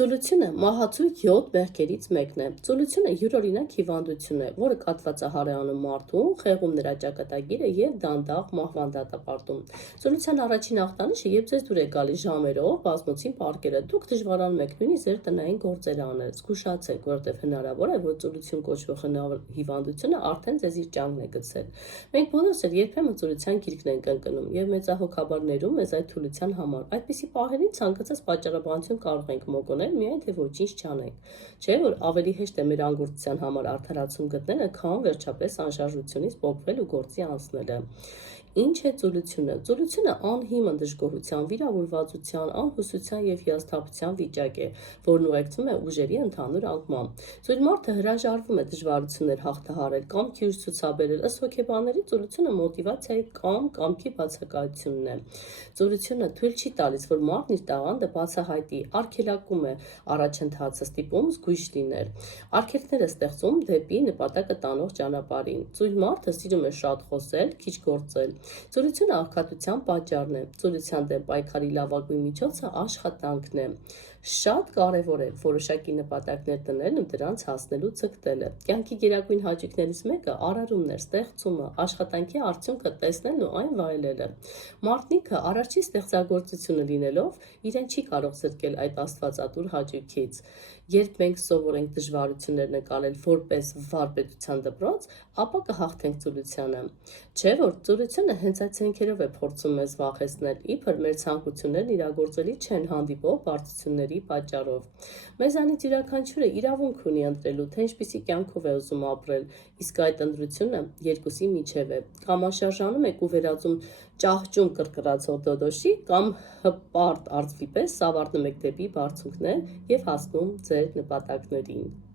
Ծուլությունը մահացու 7 մեղքերից մեկն է։ Ծուլությունը յուրօրինակ հիվանդություն է, որը կաթված է հարևանում մարդուն, խեղում նրա ճակատագիրը եւ դանդաղ մահվան դատապարտում։ Ծուլության առաջին ախտանիշը, երբ ձեզ դուր է գալիս ժամերով բազմոցին պարկերը, դուք դժվարանում եք նույնիսկ ձեր տնային գործերը անել, զգուշացեք, որովհետեւ հնարավոր է, որ ծուլություն կոչվող հիվանդությունը արդեն ձեզ իր ճանկն է գցել։ Մենք բոլորս էլ երբեմն ծուլության գիրկն ենք ընկնում եւ մեծահոգաբար ներում մեզ այդ թուլության համար։ Այդպիսի պահերին ցանկացած պատճառաբանություն կարող ենք մոգոնել, միայն թե ոչինչ չանենք։ Չէ՞ որ ավելի հեշտ է մեր անգործության համար արդարացում գտնելը, քան վերջապես անշարժությունից պոկվել ու գործի անցնելը։ Ինչ է ծուլությունը։ Ծուլությունը անհիմն դժգոհության, վիրավորվածության, անհուսության եւ հիասթափության վիճակ է, որն ուղեկցվում է ուժերի ընդհանուր անկման։ Ծույլ մարդը հրաժարվում է դժվարություններ հաղթահարել կամ քյուր ցուցաբերել, ըստ հոգեբանների ծուլությունը մոտիվացիայի կամ կամքի բացակայությունն է։ Ծուլությունը թույլ չի տալիս, որ մարդն իր տաղանդը բացահայտի, արգելակում է առաջընթացը, ստիպում զգույշ լինել։ Արգելքներ է ստեղծում դեպի նպատակը տանող ճանապարհին։ Ծույլ մարդը սիրում է շատ խոսել, քիչ գործել։ Ծուլությունը աղքատության պատճառն է։ Ծուլության դեմ պայքարի լավագույն միջոցը աշխատանքն է։ Շատ կարևոր է որոշակի նպատակներ տնելն ու դրանց հասնելու ձգտելը։ Կյանքի գերագույն հաճույքներից մեկը արարումն է, ստեղծումը, աշխատանքի արդյունքը տեսնելն ու այն վայելելը։ Մարդնիքը արարչի ստեղծագործությունը լինելով իրեն չի կարող զրկել այդ աստվածատուր հաճույքից։ Երբ մենք սովորենք դժվարություններ նկատել որպես վարպետության դպրոց, ապա կհաղթենք ծուլությանը։ Չէ՞ որ ծուլությունը հենց այդ զենքերով է փորձում մեզ վախեցնել, իբր մեր ցանկություններն իրագործելի չեն հանդիպող բարդությունների պատճառով։ Մեզանից յուրաքանչյուրը իրավունք ունի ընտրելու, թե ինչպիսի կյանքով է ուզում ապրել, իսկ այդ ընտրությունը երկուսի միջև է։ Կամ անշարժանում եք ու վերածում ճահճում կրկրացող դոդոշի, կամ հպարտ արծվի պես սավառնում եք դեպի բարձունքներ եւ հասնում ձեր նպատակներին։